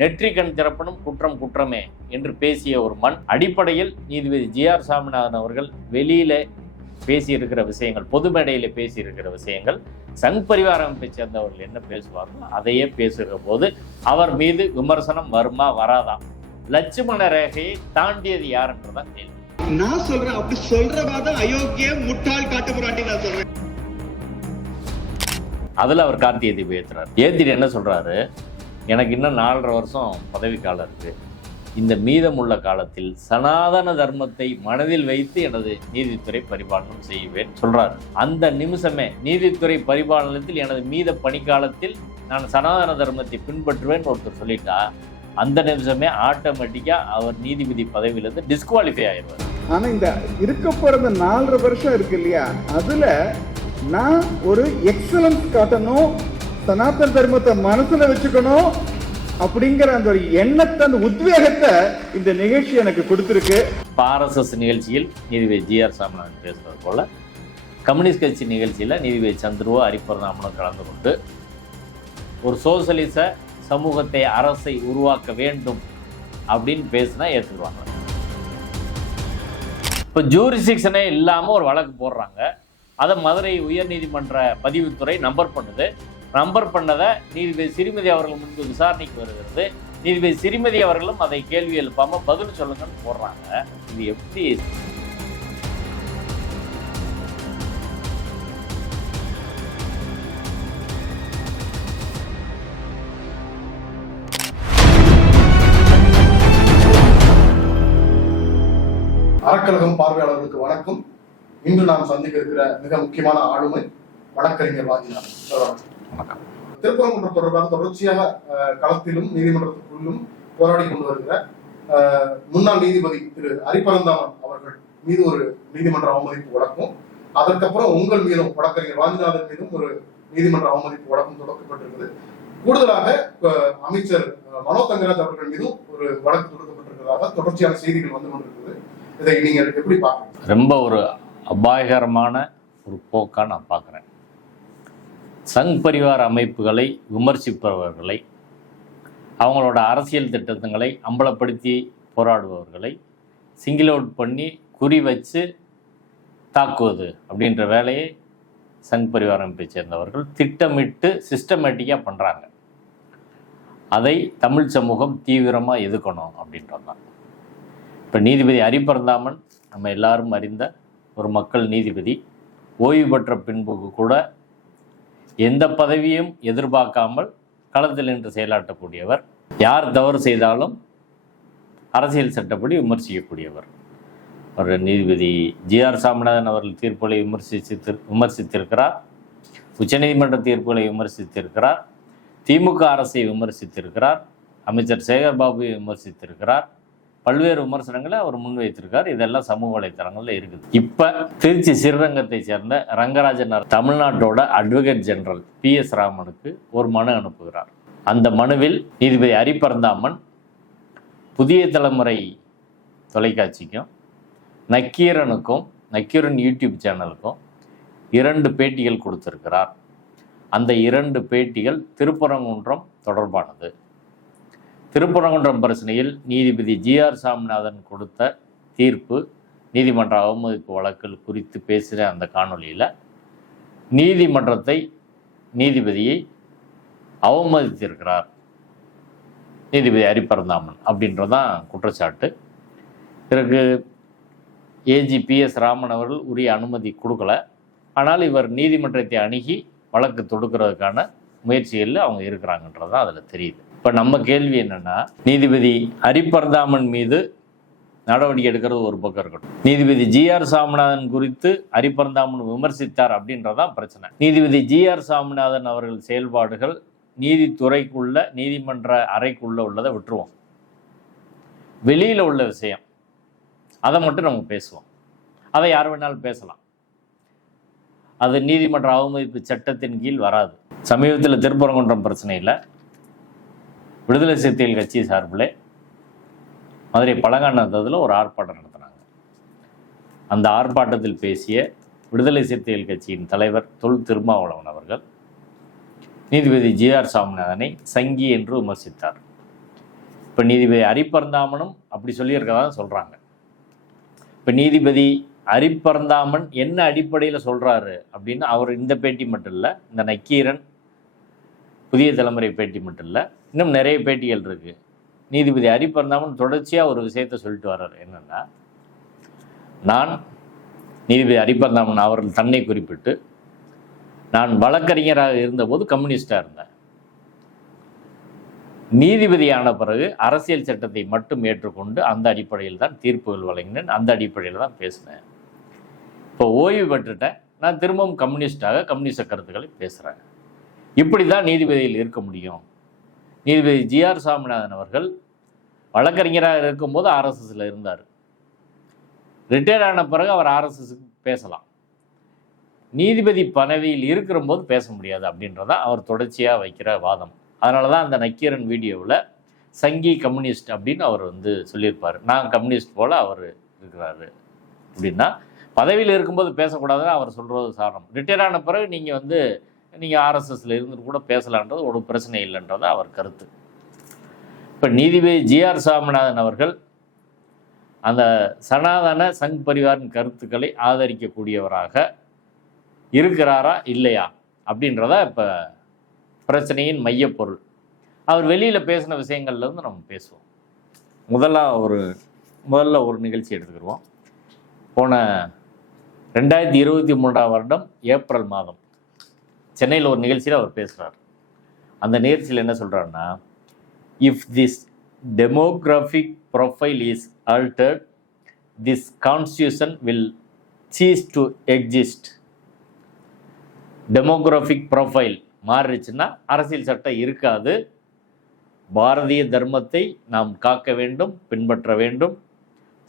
நெற்றிக்கண் திறப்பனும் குற்றம் குற்றமே என்று பேசிய ஒரு மண். அடிப்படையில் நீதிபதி ஜி.ஆர். சாமிநாதன் அவர்கள் வெளியில பேசியிருக்கிற விஷயங்கள், பொது மேடையில் பேசியிருக்கிற விஷயங்கள், சங் பரிவார அமைப்பை சேர்ந்தவர்கள் என்ன பேசுவார்களோ அதையே பேசுகிற போது அவர் மீது விமர்சனம் வருமா வராதா? லட்சுமண ரேகையை தாண்டியது யாருன்றதான் கேள்வி. நான் சொல்றேன், அப்படி சொல்றவாதான் அயோக்கிய முட்டாள் காட்டுப்புராண்டி நான் சொல்றேன். அதுல அவர் கார்த்திகை தீபம் ஏத்திட்டு என்ன சொல்றாரு, எனக்கு இன்னும் 4.5 வருஷம் பதவி காலம் இருக்கு, இந்த மீதமுள்ள காலத்தில் சனாதன தர்மத்தை மனதில் வைத்து எனது நீதித்துறை பரிபாலனம் செய்வேன் சொல்றாரு. அந்த நிமிஷமே நீதித்துறை பரிபாலனத்தில் எனது மீத பணிக்காலத்தில் நான் சனாதன தர்மத்தை பின்பற்றுவேன் ஒருத்தர் சொல்லிட்டா அந்த நிமிஷமே ஆட்டோமேட்டிக்கா அவர் நீதிபதி பதவியிலிருந்து டிஸ்குவாலிஃபை ஆயிடுவார். ஆனா இந்த இருக்க போறது 4.5 வருஷம் இருக்கு இல்லையா, அதுல நான் ஒரு எக்ஸலன்ஸ் காட்டணும், சனாதன தர்மத்தை மனசுல வச்சுக்கணும் அப்படிங்கிற அந்த ஒரு எண்ணத்தை, அந்த உத்வேகத்தை இந்த நிகழ்ச்சி எனக்கு கொடுத்திருக்கு. RSS நிகழ்ச்சியில் நீதிபதி ஜி.ஆர். சாமிநாதன் பேசுறது போல கம்யூனிஸ்ட் கட்சி நிகழ்ச்சியில் நீதிபதி சந்துருவோ ஹரிபிரதாமனும் கலந்து கொண்டு ஒரு சோசியலிச சமூகத்தை, அரசை உருவாக்க வேண்டும் அப்படின்னு பேசினா ஏற்றுக்குவாங்க. இப்போ ஜூரிஸ்டிக்ஷனே இல்லாமல் ஒரு வழக்கு போடுறாங்க, அதை மதுரை உயர்நீதிமன்ற பதிவுத்துறை நம்பர் பண்ணுது. நம்பர் பண்ணதை நீதிபதி சிறுமதி அவர்கள் முன்பு விசாரணைக்கு வருகிறது. நீதிபதி சிறுமதி அவர்களும் அதை கேள்வி எழுப்பாம பதில் சொல்லுங்கன்னு போடுறாங்க. இது எப்படி? அறக்கழகம் பார்வையாளர்களுக்கு வணக்கம். இன்று நாம் சந்திக்க இருக்கிற மிக முக்கியமான ஆளுமை வழக்கறிஞர் வாஞ்சிநாதன். திருப்பரங்குன்றம் தொடர்பாக தொடர்ச்சியாக களத்திலும் நீதிமன்றத்திற்குள்ளும் போராடி கொண்டு வருகிற முன்னாள் நீதிபதி திரு ஹரிபரந்தாமன் அவர்கள் மீது ஒரு நீதிமன்ற அவமதிப்பு வழக்கும், அதற்கப்புறம் உங்கள் மீதும் வழக்கறிஞர் வாஞ்சிநாதன் மீதும் ஒரு நீதிமன்ற அவமதிப்பு வழக்கும் தொடக்கப்பட்டிருக்கிறது. கூடுதலாக அமைச்சர் மனோ தங்கராஜ் அவர்கள் மீதும் ஒரு வழக்கு தொடுக்கப்பட்டிருக்கிறதாக தொடர்ச்சியான செய்திகள் வந்து கொண்டிருக்கிறது. இதை நீங்க எப்படி பார்க்கறீங்க? ரொம்ப ஒரு அபாயகரமான ஒரு போக்கா நான் பார்க்குறேன். சங் பரிவார அமைப்புகளை விமர்சிப்பவர்களை, அவங்களோட அரசியல் திட்டங்களை அம்பலப்படுத்தி போராடுபவர்களை சிங்கிள் அவுட் பண்ணி குறி வச்சு தாக்குவது அப்படின்ற வேலையை சங் பரிவார அமைப்பை சேர்ந்தவர்கள் திட்டமிட்டு சிஸ்டமேட்டிக்காக பண்ணுறாங்க. அதை தமிழ் சமூகம் தீவிரமாக எதிர்க்கணும் அப்படின்றது தான். இப்போ நீதிபதி ஹரிபரந்தாமன் நம்ம எல்லாரும் அறிந்த ஒரு மக்கள் நீதிபதி, ஓய்வு பெற்ற பின்பு கூட எந்த பதவியும் எதிர்பார்க்காமல் களத்தில் நின்று செயலாற்றக்கூடியவர், யார் தவறு செய்தாலும் அரசியல் சட்டப்படி விமர்சிக்கக்கூடியவர். ஒரு நீதிபதி ஜி.ஆர். சாமிநாதன் அவர்கள் தீர்ப்புகளை விமர்சித்திருக்கிறார், உச்சநீதிமன்ற தீர்ப்புகளை விமர்சித்திருக்கிறார், திமுக அரசை விமர்சித்திருக்கிறார், அமைச்சர் சேகர் பாபுவை விமர்சித்திருக்கிறார், பல்வேறு விமர்சனங்களை அவர் முன்வைத்திருக்கார். இதெல்லாம் சமூக வலைத்தளங்கள்ல இருக்குது. இப்ப திருச்சி ஸ்ரீரங்கத்தை சேர்ந்த ரங்கராஜன் தமிழ்நாட்டோட அட்வொகேட் ஜெனரல் PS ராமனுக்கு ஒரு மனு அனுப்புகிறார். அந்த மனுவில் நீதிபதி ஹரிபரந்தாமன் புதிய தலைமுறை தொலைக்காட்சிக்கும் நக்கீரன் யூடியூப் சேனலுக்கும் 2 பேட்டிகள் கொடுத்திருக்கிறார். அந்த 2 பேட்டிகள் திருப்பரங்குன்றம் தொடர்பானது. திருப்பரங்குன்றம் பிரச்சனையில் நீதிபதி ஜி.ஆர். சாமிநாதன் கொடுத்த தீர்ப்பு, நீதிமன்ற அவமதிப்பு வழக்கில் குறித்து பேசுகிற அந்த காணொலியில் நீதிபதியை அவமதித்திருக்கிறார் நீதிபதி ஹரிபரந்தாமன் அப்படின்றதான் குற்றச்சாட்டு. இதற்கு AG PS ராமன் அவர்கள் உரிய அனுமதி கொடுக்கல. ஆனால் இவர் நீதிமன்றத்தை அணுகி வழக்கு தொடுக்கிறதுக்கான முயற்சிகளில் அவங்க இருக்கிறாங்கன்றதான் அதில் தெரியுது. இப்போ நம்ம கேள்வி என்னன்னா, நீதிபதி ஹரிபரந்தாமன் மீது நடவடிக்கை எடுக்கிறது ஒரு பக்கம் இருக்கட்டும், நீதிபதி ஜி.ஆர். சாமிநாதன் குறித்து ஹரிபரந்தாமன் விமர்சித்தார் அப்படின்றதான் பிரச்சனை. நீதிபதி ஜி.ஆர். சாமிநாதன் அவர்கள் செயல்பாடுகள் நீதித்துறைக்குள்ள, நீதிமன்ற அறைக்குள்ள உள்ளதை விட்டுருவோம், வெளியில் உள்ள விஷயம் அதை மட்டும் நம்ம பேசுவோம். அதை யார் வேணாலும் பேசலாம், அது நீதிமன்ற அவமதிப்பு சட்டத்தின் கீழ் வராது. சமீபத்தில் திருப்பரங்குன்றம் பிரச்சனையில் விடுதலை சிறுத்தைகள் கட்சி சார்பில் மதுரை பழங்காநத்தத்தில் ஒரு ஆர்ப்பாட்டம் நடத்தினாங்க. அந்த ஆர்ப்பாட்டத்தில் பேசிய விடுதலை சிறுத்தைகள் கட்சியின் தலைவர் தொல் திருமாவளவன் அவர்கள் நீதிபதி ஜி.ஆர். சாமிநாதனை சங்கி என்று விமர்சித்தார். இப்போ நீதிபதி அரிப்பரந்தாமனும் அப்படி சொல்லியிருக்கதா சொல்கிறாங்க. இப்போ நீதிபதி அரிப்பரந்தாமன் என்ன அடிப்படையில் சொல்கிறாரு அப்படின்னு அவர் இந்த பேட்டி மட்டும் இல்லை, இந்த நக்கீரன் புதிய தலைமுறை பேட்டி மட்டும் இல்லை, இன்னும் நிறைய பேட்டிகள் இருக்குது. நீதிபதி அரிப்பரந்தாமன் தொடர்ச்சியாக ஒரு விஷயத்தை சொல்லிட்டு வர்றார். என்னென்னா, நான் நீதிபதி அரிப்பரந்தாமன் அவர்கள் தன்னை குறிப்பிட்டு, நான் வழக்கறிஞராக இருந்தபோது கம்யூனிஸ்டாக இருந்தேன், நீதிபதியான பிறகு அரசியல் சட்டத்தை மட்டும் ஏற்றுக்கொண்டு அந்த அடிப்படையில் தான் தீர்ப்புகள் வழங்கினேன், அந்த அடிப்படையில் தான் பேசினேன். இப்போ ஓய்வு பெற்றுட்டேன், நான் திரும்பவும் கம்யூனிஸ்ட கருத்துக்களை பேசுகிறேன். இப்படி தான் நீதிபதியில் இருக்க முடியும். நீதிபதி ஜி.ஆர். சாமிநாதன் அவர்கள் வழக்கறிஞராக இருக்கும்போது ஆர்எஸ்எஸ்ல இருந்தார். ரிட்டையர் ஆன பிறகு அவர் ஆர்எஸ்எஸ்க்கு பேசலாம். நீதிபதி பதவியில் இருக்கிற போது பேச முடியாது அப்படின்றதான் அவர் தொடர்ச்சியாக வைக்கிற வாதம். அதனால தான் அந்த நக்கீரன் வீடியோவில் சங்கி கம்யூனிஸ்ட் அப்படின்னு அவர் சொல்லியிருப்பார். நான் கம்யூனிஸ்ட் போல் அவர் இருக்கிறாரு அப்படின்னா, பதவியில் இருக்கும்போது பேசக்கூடாதுன்னு அவர் சொல்கிறது சாரணம். ரிட்டையர் ஆன பிறகு நீங்கள் ஆர்எஸ்எஸ்ல இருந்துட்டு கூட பேசலான்றது ஒரு பிரச்சனை இல்லைன்றது அவர் கருத்து. இப்போ நீதிபதி ஜி.ஆர். சாமிநாதன் அவர்கள் அந்த சனாதன சங் பரிவாரின் கருத்துக்களை ஆதரிக்கக்கூடியவராக இருக்கிறாரா இல்லையா அப்படின்றத இப்போ பிரச்சனையின் மையப்பொருள். அவர் வெளியில் பேசின விஷயங்கள்லேருந்து நம்ம பேசுவோம். முதல்ல ஒரு நிகழ்ச்சி எடுத்துக்கிடுவோம். போன 2023 ஏப்ரல் மாதம் சென்னையில் ஒரு நிகழ்ச்சியில் அவர் பேசுகிறார். அந்த நிகழ்ச்சியில் என்ன சொல்கிறாருன்னா, if this demographic profile is altered, this constitution will cease to exist. Demographic profile மாறிடுச்சுன்னா அரசியல் சட்டம் இருக்காது. பாரதிய தர்மத்தை நாம் காக்க வேண்டும், பின்பற்ற வேண்டும்,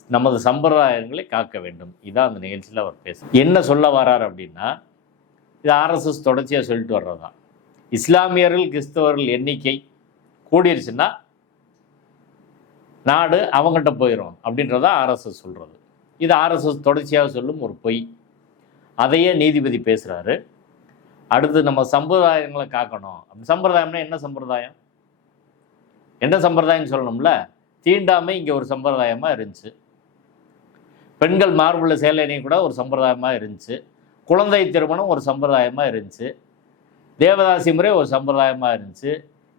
நமது சம்பிரதாயங்களை காக்க வேண்டும். இதான் அந்த நிகழ்ச்சியில் அவர் என்ன சொல்ல வர்றார் அப்படின்னா, இது ஆர்எஸ்எஸ் தொடர்ச்சியாக சொல்லிட்டு வர்றது தான். இஸ்லாமியர்கள் கிறிஸ்தவர்கள் எண்ணிக்கை கூடிருச்சுன்னா நாடு அவங்ககிட்ட போயிடும் அப்படின்றதான் ஆர்எஸ்எஸ் சொல்கிறது. இது ஆர்எஸ்எஸ் தொடர்ச்சியாக சொல்லும் ஒரு பொய். அதையே நீதிபதி பேசுகிறாரு. அடுத்து நம்ம சம்பிரதாயங்களை காக்கணும். அப்படி சம்பிரதாயம்னா என்ன சம்பிரதாயம்? என்ன சம்பிரதாயம்னு சொல்லணும்ல. தீண்டாமை இங்கே ஒரு சம்பிரதாயமாக இருந்துச்சு. பெண்கள் மார்புள்ள சேலைனை கூட ஒரு சம்பிரதாயமாக இருந்துச்சு. குழந்தை திருமணம் ஒரு சம்பிரதாயமாக இருந்துச்சு. தேவதாசி முறை ஒரு சம்பிரதாயமாக இருந்துச்சு.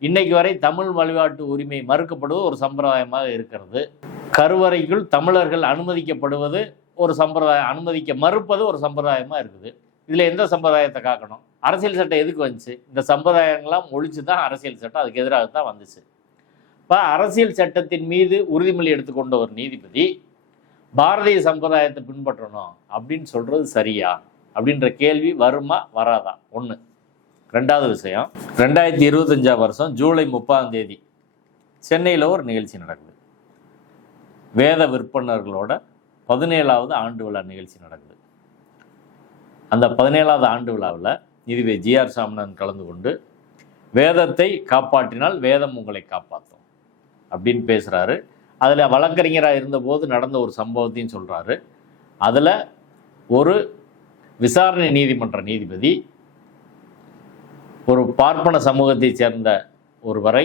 இன்னைக்கு வரை தமிழ் வழிபாட்டு உரிமை மறுக்கப்படுவது ஒரு சம்பிரதாயமாக இருக்கிறது. கருவறைக்குள் தமிழர்கள் அனுமதிக்கப்படுவது ஒரு சம்பிரதாயம், அனுமதிக்க மறுப்பது ஒரு சம்பிரதாயமாக இருக்குது. இதில் எந்த சம்பிரதாயத்தை காக்கணும்? அரசியல் சட்டம் எதுக்கு வந்துச்சு? இந்த சம்பிரதாயங்கள்லாம் ஒழிச்சு தான் அரசியல் சட்டம் அதுக்கு எதிராக தான் வந்துச்சு. இப்போ அரசியல் சட்டத்தின் மீது உறுதிமொழி எடுத்துக்கொண்ட ஒரு நீதிபதி பாரதிய சம்பிரதாயத்தை பின்பற்றணும் அப்படின்னு சொல்கிறது சரியா அப்படின்ற கேள்வி வருமா வராதா? ஒன்று. ரெண்டாவது விஷயம், 2025 ஜூலை 30 சென்னையில் ஒரு நிகழ்ச்சி நடக்குது. வேத விற்பனர்களோட 17வது ஆண்டு விழா நிகழ்ச்சி நடக்குது. அந்த 17வது ஆண்டு விழாவில் நீதிபதி ஜி.ஆர். சாமிநாதன் கலந்து கொண்டு வேதத்தை காப்பாற்றினால் வேதம் உங்களை காப்பாற்றும் அப்படின்னு பேசுகிறாரு. அதில் வழக்கறிஞராக இருந்தபோது நடந்த ஒரு சம்பவத்தையும் சொல்கிறாரு. அதில் ஒரு விசாரணை நீதிமன்ற நீதிபதி ஒரு பார்ப்பன சமூகத்தை சேர்ந்த ஒருவரை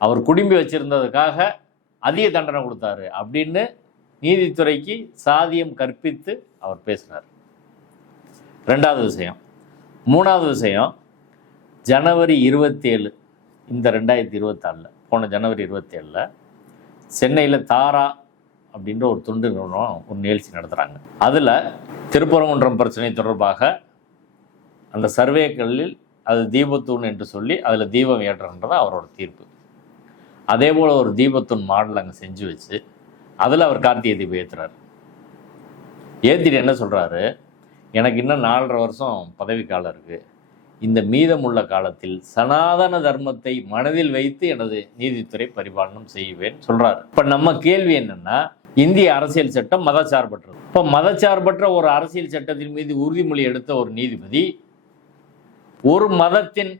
அவர் குடும்பி வச்சிருந்ததுக்காக அதிக தண்டனை கொடுத்தாரு அப்படின்னு நீதித்துறைக்கு சாதியம் கற்பித்து அவர் பேசினார். ரெண்டாவது விஷயம். மூணாவது விஷயம், ஜனவரி 27 இந்த 2024 போன ஜனவரி 27 சென்னையில் தாரா அப்படின்ற ஒரு தொண்டு நிறுவனம் ஒரு நிகழ்ச்சி நடத்துகிறாங்க. அதில் திருப்பரங்குன்றம் பிரச்சனை தொடர்பாக அந்த சர்வேக்களில் அது தீபத்தூண் என்று சொல்லி அதில் தீபம் ஏற்றன்றது அவரோட தீர்ப்பு. அதே போல் ஒரு தீபத்தூண் மாடல் அங்கே செஞ்சு வச்சு அதில் அவர் கார்த்திகை தீபம் ஏற்றுறாரு. ஏற்றிட்டு என்ன சொல்கிறாரு, எனக்கு இன்னும் 4.5 வருஷம் பதவி காலம் இருக்குது, இந்த மீதமுள்ள காலத்தில் சனாதன தர்மத்தை மனதில் வைத்து எனது நீதித்துறை பரிபாலனம் செய்வேன் சொல்கிறாரு. இப்போ நம்ம கேள்வி என்னென்னா, இந்திய அரசியல் சட்டம் மதச்சார்பற்றது. இப்போ மதச்சார்பற்ற ஒரு அரசியல் சட்டத்தின் மீது உறுதிமொழி எடுத்த ஒரு நீதிபதி ஒரு மதத்தின்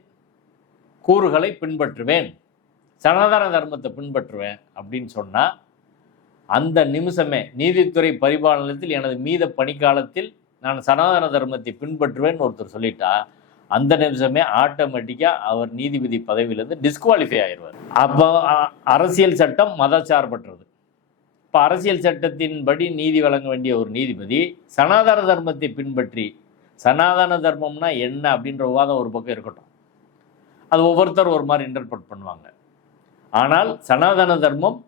கூறுகளை பின்பற்றுவேன், சனாதன தர்மத்தை பின்பற்றுவேன் அப்படின்னு சொன்னால் அந்த நிமிஷமே நீதித்துறை பரிபாலனத்தில் எனது மீத பணிக்காலத்தில் நான் சனாதன தர்மத்தை பின்பற்றுவேன்னு ஒருத்தர் சொல்லிட்டா அந்த நிமிஷமே ஆட்டோமேட்டிக்காக அவர் நீதிபதி பதவியிலேருந்து டிஸ்குவாலிஃபை ஆயிடுவார். அப்போ அரசியல் சட்டம் மதச்சார்பற்றது. இப்போ அரசியல் சட்டத்தின்படி நீதி வழங்க வேண்டிய ஒரு நீதிபதி சனாதன தர்மத்தை பின்பற்றி, சனாதன தர்மம்னா என்ன அப்படின்ற விவாதம் ஒரு பக்கம் இருக்கட்டும், அது ஒவ்வொருத்தர் ஒரு மாதிரி இன்டர்பிரட் பண்ணுவாங்க. ஆனால் சனாதன தர்மம்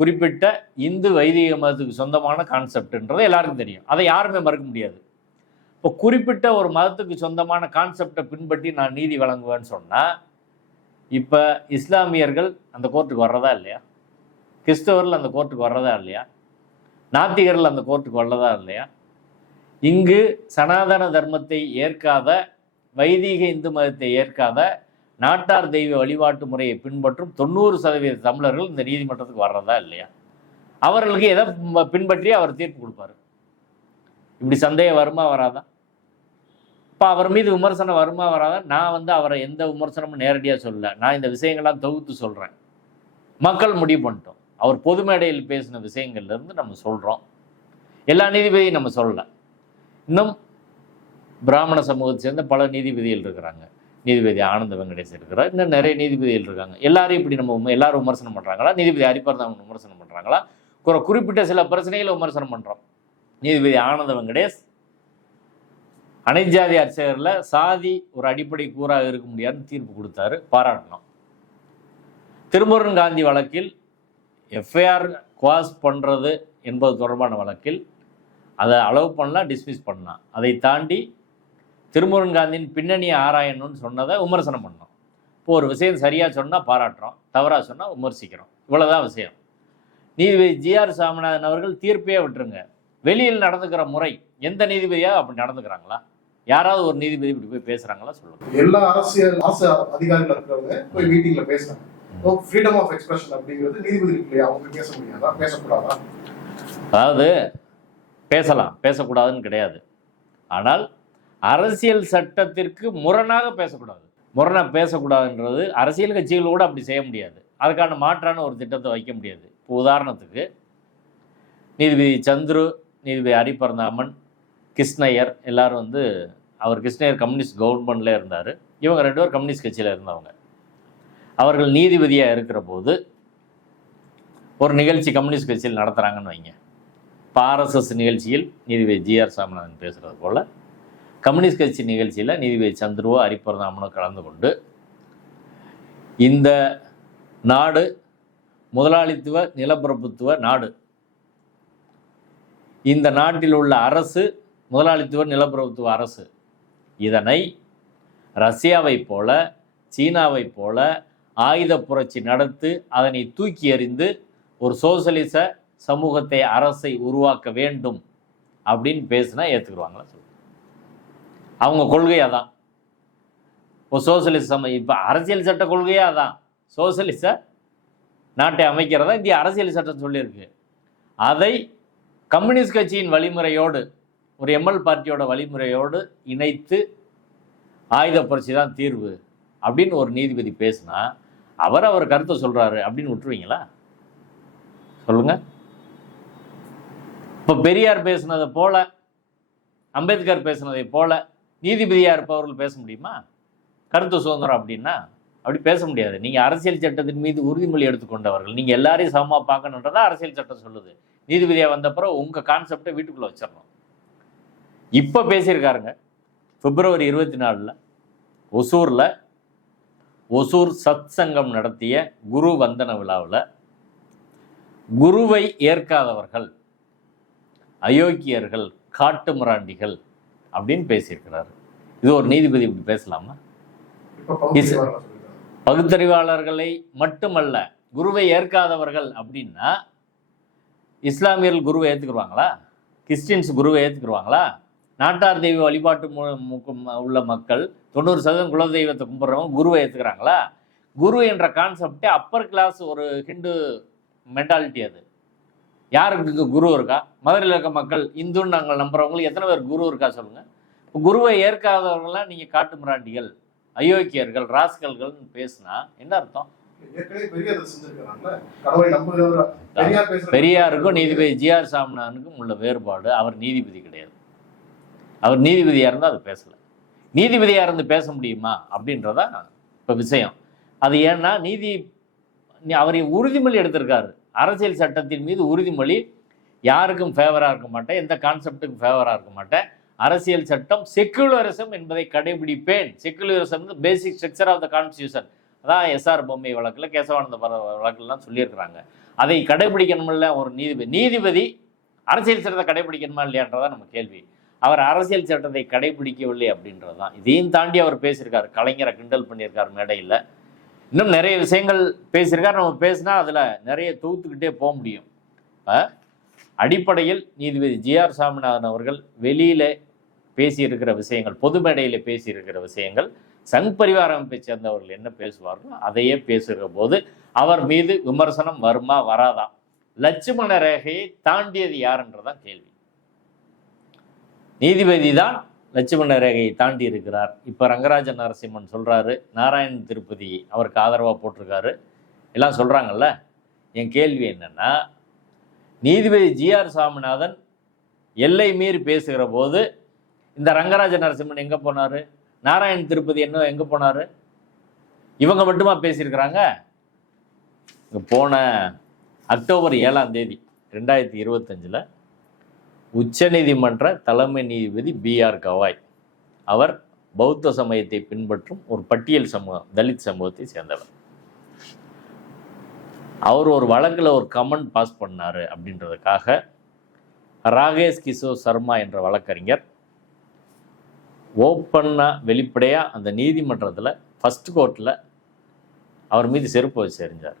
குறிப்பிட்ட இந்து வைதிக மதத்துக்கு சொந்தமான கான்செப்ட்ன்றது எல்லாருக்கும் தெரியும், அதை யாருமே மறுக்க முடியாது. இப்போ குறிப்பிட்ட ஒரு மதத்துக்கு சொந்தமான கான்செப்டை பின்பற்றி நான் நீதி வழங்குவேன்னு சொன்னால், இப்போ இஸ்லாமியர்கள் அந்த கோர்ட்டுக்கு வர்றதா இல்லையா, கிறிஸ்தவர்கள் அந்த கோர்ட்டுக்கு வர்றதா இல்லையா, நாத்திகர்கள் அந்த கோர்ட்டுக்கு வர்றதா இல்லையா, இங்கு சனாதன தர்மத்தை ஏற்காத, வைதிக இந்து மதத்தை ஏற்காத, நாட்டார் தெய்வ வழிபாட்டு முறையை பின்பற்றும் 90% தமிழர்கள் இந்த நீதிமன்றத்துக்கு வர்றதா இல்லையா, அவர்களுக்கு எதை பின்பற்றி அவர் தீர்ப்பு கொடுப்பார். இப்படி சந்தேகம் வருமா வராதா? இப்போ அவர் மீது விமர்சனம் வருமா வராதா? நான் அவரை எந்த விமர்சனமும் நேரடியாக சொல்லலை, நான் இந்த விஷயங்கள்லாம் தொகுத்து சொல்கிறேன். மக்கள் முடிவு பண்ணிட்டோம். அவர் பொது மேடையில் பேசின விஷயங்கள்லேருந்து நம்ம சொல்கிறோம். எல்லா நீதிபதியும் நம்ம சொல்லலை. இன்னும் பிராமண சமூகத்தை சேர்ந்த பல நீதிபதிகள் இருக்கிறாங்க. நீதிபதி ஆனந்த வெங்கடேஷ் இருக்கிறார், இன்னும் நிறைய நீதிபதிகள் இருக்காங்க. எல்லாரையும் இப்படி நம்ம எல்லாரும் விமர்சனம் பண்ணுறாங்களா? நீதிபதி ஹரிபரந்தாமன் விமர்சனம் பண்ணுறாங்களா? குறிப்பிட்ட சில பிரச்சனைகளை விமர்சனம் பண்ணுறோம். நீதிபதி ஆனந்த வெங்கடேஷ் அனைத்து ஜாதி அர்ச்சகரில் சாதி ஒரு அடிப்படை கூறாக இருக்க முடியாதுன்னு தீர்ப்பு கொடுத்தாரு, பாராட்டணும். திருமுருகன் காந்தி வழக்கில் எஃப்ஐஆர் குவாஸ் பண்ணுறது என்பது தொடர்பான வழக்கில் அதை அலோவ் பண்ணலாம், டிஸ்மிஸ் பண்ணலாம். அதை தாண்டி திருமுருகன் காந்தியின் பின்னணியை ஆராயணும்னு சொன்னதை விமர்சனம் பண்ணோம். இப்போ ஒரு விஷயம் சரியாக சொன்னால் பாராட்டுறோம், தவறாக சொன்னால் விமர்சிக்கிறோம், இவ்வளோதான் விஷயம். நீதிபதி ஜிஆர் சாமிநாதன் அவர்கள் தீர்ப்பே விட்டுருங்க, வெளியில் நடந்துக்கிற முறை எந்த நீதிபதியாக அப்படி நடந்துக்கிறாங்களா? யாராவது ஒரு நீதிபதி இப்படி போய் பேசுகிறாங்களா சொல்லுங்க. எல்லா அரசியல் அதிகாரிகள் இருக்கிறவங்க போய் மீட்டிங்ல பேசுறாங்க. ஃப்ரீடம் ஆஃப் எக்ஸ்பிரஷன் அப்படிங்கிறது நீதிபதி இல்லையா, அவங்க பேச முடியாதா, பேசக்கூடாதா? அதாவது பேசலாம், பேசக்கூடாதுன்னு கிடையாது. ஆனால் அரசியல் சட்டத்திற்கு முரணாக பேசக்கூடாது. முரணாக பேசக்கூடாதுன்றது அரசியல் கட்சிகள் கூட அப்படி செய்ய முடியாது. அதுக்கான மாற்றான ஒரு திட்டத்தை வைக்க முடியாது. இப்போ உதாரணத்துக்கு நீதிபதி சந்துரு, நீதிபதி ஹரிபரந்தாமன், கிருஷ்ணய்யர் எல்லாரும் அவர் கிருஷ்ணய்யர் கம்யூனிஸ்ட் கவர்மெண்ட்ல இருந்தார், இவங்க 2 பேர் கம்யூனிஸ்ட் கட்சியில் இருந்தவங்க. அவர்கள் நீதிபதியாக இருக்கிற போது ஒரு நிகழ்ச்சி கம்யூனிஸ்ட் கட்சியில் நடத்துகிறாங்கன்னு வைங்க. இப்போ ஆர்எஸ்எஸ் நிகழ்ச்சியில் நீதிபதி ஜிஆர் சாமிநாதன் பேசுகிறது போல் கம்யூனிஸ்ட் கட்சி நிகழ்ச்சியில் நீதிபதி சந்துருவோ ஹரிபரந்தாமனோ கலந்து கொண்டு, இந்த நாடு முதலாளித்துவ நிலப்பிரபுத்துவ நாடு, இந்த நாட்டில் உள்ள அரசு முதலாளித்துவ நிலப்பிரபுத்துவ அரசு, இதனை ரஷ்யாவை போல சீனாவை போல ஆயுத புரட்சி நடத்து அதனை தூக்கி எறிந்து ஒரு சோசலிச சமூகத்தை அரசை உருவாக்க வேண்டும் அப்படின்னு பேசினா ஏற்றுக்குருவாங்களா சொல்லுங்க. அவங்க கொள்கையாக தான் இப்போ சோசலிச இப்போ அரசியல் சட்ட கொள்கையாக அதான் சோசலிச நாட்டை அமைக்கிறதா இந்திய அரசியல் சட்டம் சொல்லியிருக்கு. அதை கம்யூனிஸ்ட் கட்சியின் வழிமுறையோடு, ஒரு எம்எல் பார்ட்டியோட வழிமுறையோடு இணைத்து ஆயுத புரட்சி தான் தீர்வு அப்படின்னு ஒரு நீதிபதி பேசினா அவர் கருத்தை சொல்கிறாரு அப்படின்னு விட்டுருவீங்களா சொல்லுங்கள். இப்போ பெரியார் பேசுனதை போல, அம்பேத்கர் பேசுனதை போல நீதிபதியாக இருப்பவர்கள் பேச முடியுமா? கருத்து சுதந்திரம் அப்படின்னா அப்படி பேச முடியாது. நீங்கள் அரசியல் சட்டத்தின் மீது உறுதிமொழி எடுத்துக்கொண்டவர்கள், நீங்கள் எல்லாரையும் சமமாக பார்க்கணுன்றதா அரசியல் சட்டம் சொல்லுது. நீதிபதியாக வந்தப்பறம் உங்கள் கான்செப்டை வீட்டுக்குள்ளே வச்சிடணும். இப்போ பேசியிருக்காருங்க, பிப்ரவரி 24 ஒசூரில் ஒசூர் சத் சங்கம் நடத்திய குரு வந்தன விழாவில் குருவை ஏற்காதவர்கள் அயோக்கியர்கள், காட்டு மிராண்டிகள் அப்படின்னு பேசியிருக்கிறாரு. இது ஒரு நீதிபதி இப்படி பேசலாமா? பகுத்தறிவாளர்களை மட்டுமல்ல, குருவை ஏற்காதவர்கள் அப்படின்னா இஸ்லாமியர்கள் குருவை ஏற்றுக்குருவாங்களா? கிறிஸ்டின்ஸ் குருவை ஏற்றுக்குருவாங்களா? நாட்டார் தெய்வ வழிபாட்டு உள்ள மக்கள் 90% குலதெய்வத்தை கும்பிட்றவங்க குருவை ஏற்றுக்கிறாங்களா? குரு என்ற கான்செப்டே அப்பர் கிளாஸ் ஒரு ஹிந்து மென்டாலிட்டி. அது யாருக்கு குரு இருக்கா? மதுரையில் இருக்க மக்கள் இந்துன்னு நாங்கள் நம்புறவங்களுக்கு எத்தனை பேர் குரு இருக்கா சொல்லுங்கள். இப்போ குருவை ஏற்காதவர்கள்லாம் நீங்கள் காட்டு மிராண்டிகள், அயோக்கியர்கள், ராஸ்கல்கள்னு பேசுனா என்ன அர்த்தம்? பெரியாருக்கும் நீதிபதி ஜிஆர் சாமிநாதனுக்கும் உள்ள வேறுபாடு, அவர் நீதிபதி கிடையாது. அவர் நீதிபதியாக இருந்தால் அது பேசலை. நீதிபதியாக இருந்து பேச முடியுமா அப்படின்றதான் இப்போ விஷயம். அது ஏன்னா அவர் உறுதிமொழி எடுத்திருக்காரு. அரசியல் சட்டத்தின் மீது உறுதிமொழி. யாருக்கும் ஃபேவராக இருக்க மாட்டேன், எந்த கான்செப்டுக்கும் ஃபேவராக இருக்க மாட்டேன். அரசியல் சட்டம் செக்குலரிசம் என்பதை கடைபிடிப்பேன். Secularism basic structure of the constitution. அதான் எஸ்ஆர் பொம்மை வழக்கில், கேசவானந்த வழக்கில்லாம் சொல்லியிருக்கிறாங்க. அதை கடைபிடிக்கணுமில்ல ஒரு நீதிபதி அரசியல் சட்டத்தை கடைபிடிக்கணுமா இல்லையான்றதான் நம்ம கேள்வி. அவர் அரசியல் சட்டத்தை கடைபிடிக்கவில்லை அப்படின்றது தான். இதையும் தாண்டி அவர் பேசியிருக்காரு. கலைஞரை கிண்டல் பண்ணியிருக்கார் மேடையில். இன்னும் நிறைய விஷயங்கள் பேசியிருக்கார். நம்ம பேசினா அதில் நிறைய தொகுத்துக்கிட்டே போக முடியும். அடிப்படையில் நீதிபதி ஜி.ஆர். சாமிநாதன் அவர்கள் வெளியில் பேசியிருக்கிற விஷயங்கள், பொது மேடையில் பேசியிருக்கிற விஷயங்கள், சங் பரிவார அமைப்பை சேர்ந்தவர்கள் என்ன பேசுவார்களோ அதையே பேசுகிற போது அவர் மீது விமர்சனம் வருமா வராதா? லட்சுமண ரேகையை தாண்டியது யாருன்றதான் கேள்வி. நீதிபதி தான் லட்சுமண ரேகையை தாண்டி இருக்கிறார். இப்போ ரங்கராஜன் நரசிம்மன் சொல்கிறாரு, நாராயண் திருப்பதி அவருக்கு ஆதரவாக போட்டிருக்காரு, எல்லாம் சொல்கிறாங்கல்ல. என் கேள்வி என்னென்னா, நீதிபதி ஜி.ஆர். சாமிநாதன் எல்லை மீறி பேசுகிற போது இந்த ரங்கராஜ நரசிம்மன் எங்கே போனார்? நாராயண் திருப்பதி எங்கே போனார்? இவங்க மட்டுமா பேசியிருக்கிறாங்க? போன அக்டோபர் 7ஆம் தேதி 2025 உச்சநீதிமன்ற தலைமை நீதிபதி B.R. கவாய் அவர் பௌத்த சமயத்தை பின்பற்றும் ஒரு பட்டியல் சமூகம், தலித் சமூகத்தை சேர்ந்தவர். அவர் ஒரு வழக்கில் ஒரு கமெண்ட் பாஸ் பண்ணார் அப்படின்றதுக்காக ராகேஷ் கிஷோர் சர்மா என்ற வழக்கறிஞர் ஓப்பனாக வெளிப்படையாக அந்த நீதிமன்றத்தில் ஃபர்ஸ்ட் கோர்ட்டில் அவர் மீது செருப்பு வச்சு எறிஞ்சார்.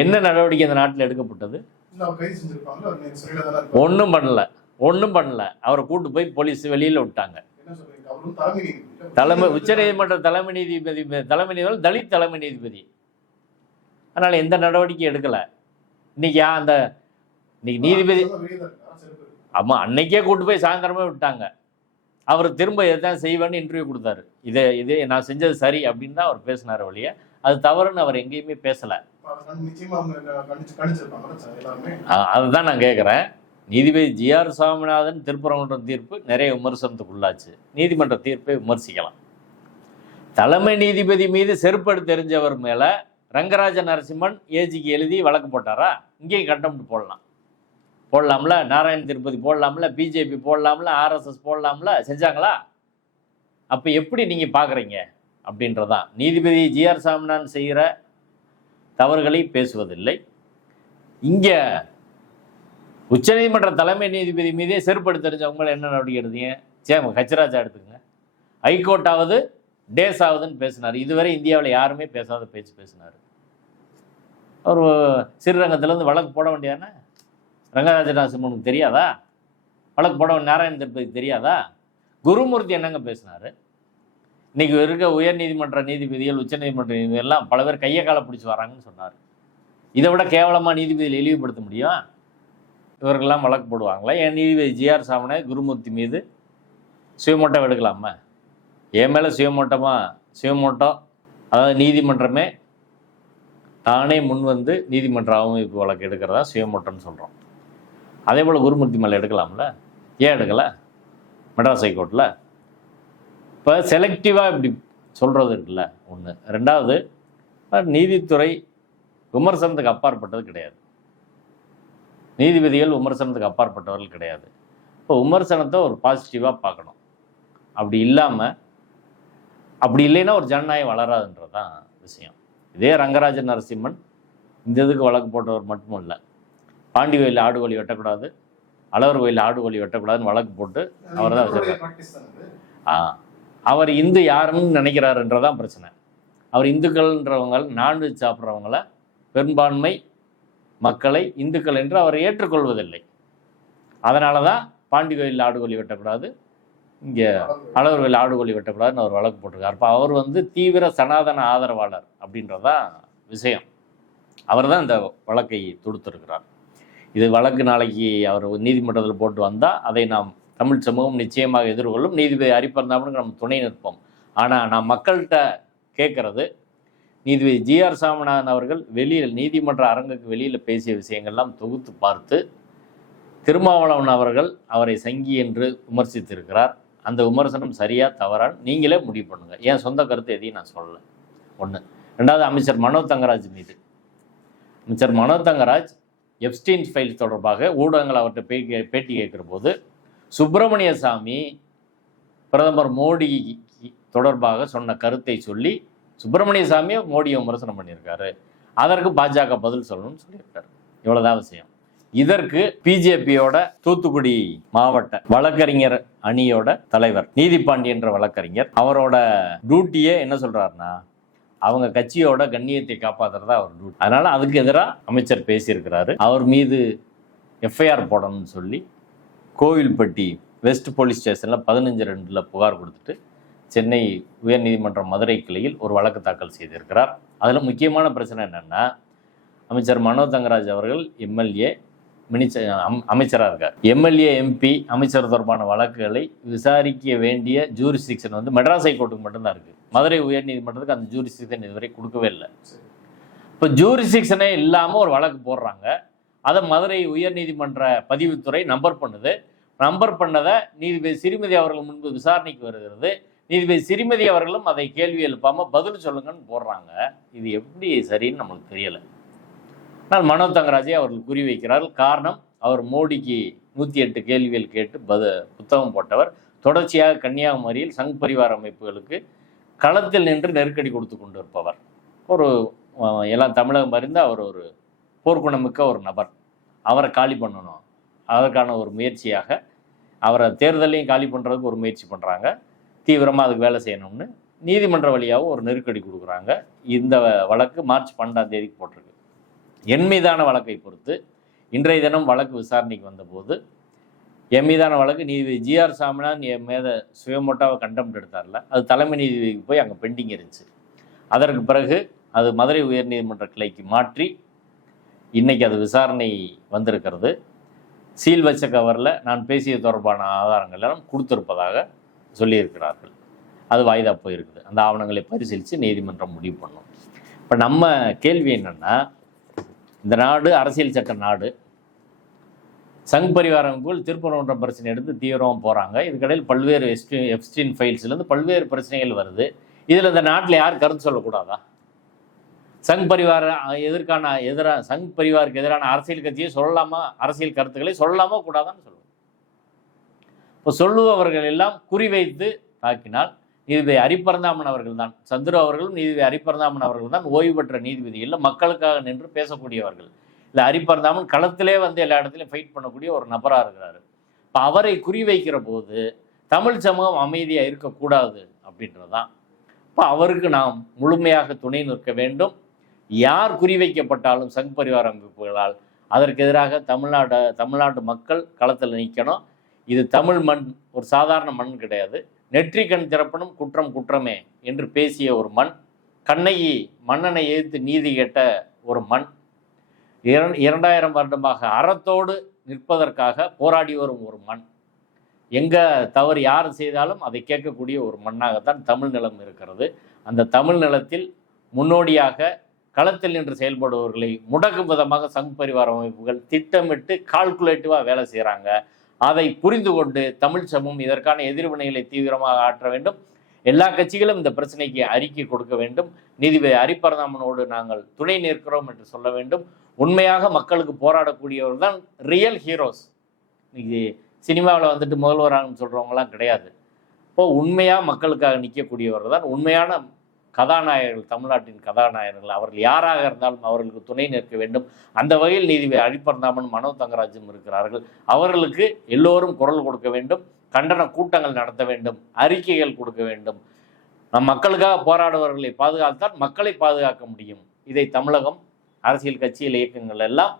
என்ன நடவடிக்கை இந்த நாட்டில் எடுக்கப்பட்டது? ஒன்றும் பண்ணல. அவரை கூட்டு போய் போலீஸ் வெளியில் விட்டாங்க. உச்சநீதிமன்ற தலைமை நீதிபதி தலித் தலைமை நீதிபதி. அதனால் எந்த நடவடிக்கையும் எடுக்கலை. இன்னைக்கு நீதிபதி ஆமாம், அன்னைக்கே கூட்டு போய் சாயந்தரமே விட்டாங்க. அவர் திரும்ப எதான் செய்வேன்னு இன்டர்வியூ கொடுத்தாரு. இதே நான் செஞ்சது சரி அப்படின்னு தான் அவர் பேசினார் வழிய, அது தவறுன்னு அவர் எங்கேயுமே பேசலை. அதுதான் நான் கேட்குறேன். நீதிபதி ஜி.ஆர். சாமிநாதன் திருப்பரங்குன்றம் தீர்ப்பு நிறைய விமர்சனத்துக்குள்ளாச்சு. நீதிமன்ற தீர்ப்பை விமர்சிக்கலாம். தலைமை நீதிபதி மீது செருப்பெடு தெரிஞ்சவர் மேலே ரங்கராஜ நரசிம்மன் ஏஜிக்கு எழுதி வழக்கு போட்டாரா? இங்கேயும் கண்டெம்ட் போடலாம்ல, நாராயண் திருப்பதி போடலாம்ல, பிஜேபி போடலாம்ல, ஆர்எஸ்எஸ் போடலாம்ல, செஞ்சாங்களா? அப்போ எப்படி நீங்கள் பார்க்குறீங்க அப்படின்றதான். நீதிபதி ஜி.ஆர். சாமிநாதன் செய்கிற தவறுகளை பேசுவதில்லை. இங்கே உச்சநீதிமன்ற தலைமை நீதிபதி மீதே செருப்பெடு தெரிஞ்சவங்களை என்ன நடவடிக்கை எடுத்தீங்க? ஹச்ராஜா எடுத்துக்கங்க. ஹைகோர்ட் ஆகுது, டேஸ் ஆகுதுன்னு பேசினார். இதுவரை இந்தியாவில் யாருமே பேசாத பேச்சு பேசினார். அவர் ஸ்ரீரங்கத்திலேருந்து வழக்கு போட வேண்டியதானே? ரங்கராஜ நரசிம்மனுக்கு தெரியாதா? வழக்கு போட நாராயண திருப்பதிக்கு தெரியாதா? குருமூர்த்தி என்னங்க பேசினார்? இன்றைக்கி இருக்க உயர் நீதிமன்ற நீதிபதிகள், உச்சநீதிமன்ற நீதிபதிகள் எல்லாம் பல பேர் கையை காலை பிடிச்சி வராங்கன்னு சொன்னார். இதை விட கேவலமாக நீதிபதியில் இழிவுபடுத்த முடியும்? இவர்களெல்லாம் வழக்கு போடுவாங்களா? என் நீதிபதி ஜி.ஆர். சாமிநாதன் குருமூர்த்தி மீது சுயமோட்டம் எடுக்கலாமா? என் மேலே சுயமோட்டம், அதாவது நீதிமன்றமே தானே முன் வந்து நீதிமன்ற அவமதிப்பு வழக்கு எடுக்கிறதா சுயமோட்டம்னு சொல்கிறோம். அதே போல் குருமூர்த்தி மேலே எடுக்கலாம்ல? ஏன் எடுக்கலை? மெட்ராஸ் ஹைகோர்ட்டில் இப்போ செலக்டிவாக இப்படி சொல்கிறது இருக்குல்ல, ஒன்று. ரெண்டாவது, நீதித்துறை விமர்சனத்துக்கு அப்பாற்பட்டது கிடையாது. நீதிபதிகள் விமர்சனத்துக்கு அப்பாற்பட்டவர்கள் கிடையாது. இப்போ விமர்சனத்தை ஒரு பாசிட்டிவாக பார்க்கணும். அப்படி இல்லைன்னா ஒரு ஜனநாயகம் வளராதுன்றது தான் விஷயம். இதே ரங்கராஜ நரசிம்மன் இந்த இதுக்கு வழக்கு போட்டவர் மட்டும் இல்லை. பாண்டி கோயிலில் ஆடு கோழி வெட்டக்கூடாது, அழகர் கோயிலில் ஆடு கோழி வெட்டக்கூடாதுன்னு வழக்கு போட்டு அவர் தான் வச்சிருக்காரு. அவர் இந்து யாருன்னு நினைக்கிறாருன்றதான் பிரச்சனை. அவர் இந்துக்கள்ன்றவங்க, நான்வெஜ் சாப்பிட்றவங்கள, பெரும்பான்மை மக்களை இந்துக்கள் என்று அவர் ஏற்றுக்கொள்வதில்லை. அதனால தான் பாண்டி கோயிலில் ஆடு கோழி வெட்டக்கூடாது, இங்கே அழகர் கோயில் ஆடு கோழி வெட்டக்கூடாதுன்னு அவர் வழக்கு போட்டிருக்கார். இப்போ அவர் தீவிர சனாதன ஆதரவாளர் அப்படின்றதான் விஷயம். அவர் தான் இந்த வழக்கை தொடுத்திருக்கிறார். இது வழக்கு நாளைக்கு அவர் நீதிமன்றத்தில் போட்டு வந்தால் அதை நாம் தமிழ் சமூகம் நிச்சயமாக எதிர்கொள்ளும். நீதிபதி ஹரிபரந்தாமனுக்கு நம்ம துணை நிற்போம். ஆனால் நான் மக்கள்கிட்ட கேட்குறது, நீதிபதி ஜி.ஆர். சாமிநாதன் அவர்கள் வெளியில் நீதிமன்ற அரங்குக்கு வெளியில் பேசிய விஷயங்கள்லாம் தொகுத்து பார்த்து திருமாவளவன் அவர்கள் அவரை சங்கி என்று விமர்சித்திருக்கிறார். அந்த விமர்சனம் சரியா தவறான்னு நீங்களே முடிவு பண்ணுங்க. என் சொந்த கருத்து எதையும் நான் சொல்லலை. ஒன்று. ரெண்டாவது, அமைச்சர் மனோ தங்கராஜ் மீது அமைச்சர் மனோ தங்கராஜ் எப்ஸ்டீன் ஃபைல்ஸ் தொடர்பாக ஊடகங்கள் அவர்கிட்ட பேட்டி கேட்குற போது சுப்பிரமணிய சாமி பிரதமர் மோடி தொடர்பாக சொன்ன கருத்தை சொல்லி சுப்பிரமணிய சாமியை மோடியை விமர்சனம் பண்ணியிருக்காரு. அதற்கு பாஜக பதில் சொல்லணும்னு சொல்லியிருக்காரு. இவ்வளோதான் விஷயம். இதற்கு பிஜேபியோட தூத்துக்குடி மாவட்ட வழக்கறிஞர் அணியோட தலைவர் நீதிபாண்டி என்ற வழக்கறிஞர் அவரோட டியூட்டியே என்ன சொல்றாருன்னா, அவங்க கட்சியோட கண்ணியத்தை காப்பாற்றுறதா அவர் டியூட்டி. அதனால அதுக்கு எதிராக அமைச்சர் பேசியிருக்கிறாரு. அவர் மீது எஃப்ஐஆர் போடணும்னு சொல்லி கோவில்பட்டி வெஸ்ட் போலீஸ் ஸ்டேஷனில் 15/2 புகார் கொடுத்துட்டு சென்னை உயர்நீதிமன்றம் மதுரை கிளையில் ஒரு வழக்கு தாக்கல் செய்திருக்கிறார். அதில் முக்கியமான பிரச்சனை என்னென்னா, அமைச்சர் மனோ தங்கராஜ் அவர்கள் எம்எல்ஏ அமைச்சராக இருக்கார். எம்எல்ஏ எம்பி அமைச்சர் தொடர்பான வழக்குகளை விசாரிக்க வேண்டிய ஜூரிஸ்டிக்ஷன் வந்து மெட்ராஸ் ஹைகோர்ட்டுக்கு மட்டும்தான் இருக்குது. மதுரை உயர்நீதிமன்றத்துக்கு அந்த ஜூரிஸ்டிக்ஷன் இதுவரை கொடுக்கவே இல்லை. இப்போ ஜூரிஸ்டிக்ஷனே இல்லாமல் ஒரு வழக்கு போடுறாங்க. அதை மதுரை உயர்நீதிமன்ற பதிவுத்துறை நம்பர் பண்ணுது. நம்பர் பண்ணதை நீதிபதி ஸ்ரீமதி அவர்கள் முன்பு விசாரணைக்கு வருகிறது. நீதிபதி ஸ்ரீமதி அவர்களும் அதை கேள்வி எழுப்பாமல் பதில் சொல்லுங்கன்னு போடுறாங்க. இது எப்படி சரின்னு நம்மளுக்கு தெரியலை. ஆனால் மனோ தங்கராஜை அவர்கள் குறிவைக்கிறார்கள். காரணம், அவர் மோடிக்கு 108 கேள்விகள் கேட்டு புத்தகம் போட்டவர். தொடர்ச்சியாக கன்னியாகுமரியில் சங் பரிவார அமைப்புகளுக்கு களத்தில் நின்று நெருக்கடி கொடுத்து கொண்டு இருப்பவர். எல்லாம் தமிழகம் அறிந்த அவர் ஒரு போர்க்குணமிக்க ஒரு நபர். அவரை காலி பண்ணணும், அதற்கான ஒரு முயற்சியாக அவரை தேர்தலையும் காலி பண்ணுறதுக்கு ஒரு முயற்சி பண்ணுறாங்க. தீவிரமாக அதுக்கு வேலை செய்யணும்னு நீதிமன்ற வழியாகவும் ஒரு நெருக்கடி கொடுக்குறாங்க. இந்த வழக்கு மார்ச் 12 போட்டிருக்கு. என் மீதான வழக்கை பொறுத்து இன்றைய தினம் வழக்கு விசாரணைக்கு வந்தபோது என் மீதான வழக்கு நீதிபதி ஜிஆர் சாமிநாதன் என் மேலே சுயமோட்டாவை கண்டெம்ட் எடுத்தார்ல, அது தலைமை நீதிபதிக்கு போய் அங்கே பெண்டிங் இருந்துச்சு. அதற்கு பிறகு அது மதுரை உயர்நீதிமன்ற கிளைக்கு மாற்றி இன்றைக்கி அது விசாரணை வந்திருக்கிறது. சீல் வச்ச கவரில் நான் பேசிய தொடர்பான ஆதாரங்கள் எல்லாம் கொடுத்திருப்பதாக சொல்லியிருக்கிறார்கள். அது வாய்தா போயிருக்குது. அந்த ஆவணங்களை பரிசீலித்து நீதிமன்றம் முடிவு பண்ணும். இப்போ நம்ம கேள்வி என்னென்னா, இந்த நாடு அரசியல் சட்ட நாடு. சங் பரிவார அமைப்புகள் திருப்பரங்குன்றம் பிரச்சனை எடுத்து தீவிரமாக போகிறாங்க. இதுக்கடையில் பல்வேறு எப்ஸ்டீன் ஃபைல்ஸ்லேருந்து பல்வேறு பிரச்சனைகள் வருது. இதில் இந்த நாட்டில் யார் கருத்து சொல்லக்கூடாதா? சங் பரிவாருக்கு எதிரான அரசியல் கட்சியை சொல்லலாமா? அரசியல் கருத்துக்களை சொல்லலாமா கூடாதான்னு சொல்லுவோம். இப்போ சொல்லுபவர்கள் எல்லாம் குறிவைத்து தாக்கினால் நீதிபதி ஹரிபரந்தாமன் அவர்கள் தான், சந்துரு அவர்களும் நீதிபதி ஹரிபரந்தாமன் அவர்கள் தான் ஓய்வு பெற்ற நீதிபதிகளில் மக்களுக்காக நின்று பேசக்கூடியவர்கள். இல்லை, ஹரிபரந்தாமன் களத்திலே வந்து எல்லா இடத்துலையும் ஃபைட் பண்ணக்கூடிய ஒரு நபராக இருக்கிறாரு. இப்போ அவரை குறிவைக்கிற போது தமிழ் சமூகம் அமைதியாக இருக்கக்கூடாது அப்படின்றது தான். இப்போ அவருக்கு நாம் முழுமையாக துணை நிற்க வேண்டும். யார் குறிவைக்கப்பட்டாலும் சங் பரிவார அமைப்புகளால் அதற்கு எதிராக தமிழ்நாட்டு மக்கள் களத்தில் நிற்கணும். இது தமிழ் மண், ஒரு சாதாரண மண் கிடையாது. நெற்றி கண் திறப்பனும் குற்றம் குற்றமே என்று பேசிய ஒரு மண், கண்ணகி மன்னனை எதிர்த்து நீதி கேட்ட ஒரு மண், 2000 வருடமாக அறத்தோடு நிற்பதற்காக போராடி வரும் ஒரு மண். எங்கே தவறு யார் செய்தாலும் அதை கேட்கக்கூடிய ஒரு மண்ணாகத்தான் தமிழ் நிலம் இருக்கிறது. அந்த தமிழ் நிலத்தில் முன்னோடியாக களத்தில் நின்று செயல்படுபவர்களை முடக்கும் விதமாக சங் பரிவார அமைப்புகள் திட்டமிட்டு கால்குலேட்டிவாக வேலை செய்கிறாங்க. அதை புரிந்து கொண்டு தமிழ் சமூகம் இதற்கான எதிர்வினைகளை தீவிரமாக ஆற்ற வேண்டும். எல்லா கட்சிகளும் இந்த பிரச்சனைக்கு அறிக்கை கொடுக்க வேண்டும். நீதிபதி ஹரிபரந்தாமனோடு நாங்கள் துணை நிற்கிறோம் என்று சொல்ல வேண்டும். உண்மையாக மக்களுக்கு போராடக்கூடியவர்கள் தான் ரியல் ஹீரோஸ். இன்னைக்கு சினிமாவில் வந்துட்டு முதல்வராகன்னு சொல்கிறவங்களாம் கிடையாது. இப்போது உண்மையாக மக்களுக்காக நிற்கக்கூடியவர்கள் தான் உண்மையான கதாநாயகர்கள், தமிழ்நாட்டின் கதாநாயகர்கள். அவர்கள் யாராக இருந்தாலும் அவர்களுக்கு துணை நிற்க வேண்டும். அந்த வகையில் நீதிபதி ஹரிபரந்தாமன், மனோ தங்கராஜும் இருக்கிறார்கள். அவர்களுக்கு எல்லோரும் குரல் கொடுக்க வேண்டும். கண்டன கூட்டங்கள் நடத்த வேண்டும். அறிக்கைகள் கொடுக்க வேண்டும். நம் மக்களுக்காக போராடுபவர்களை பாதுகாத்தால் மக்களை பாதுகாக்க முடியும். இதை தமிழகம் அரசியல் கட்சியில் இயக்கங்கள் எல்லாம்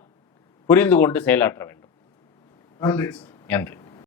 புரிந்து கொண்டு செயலாற்ற வேண்டும். நன்றி. நன்றி.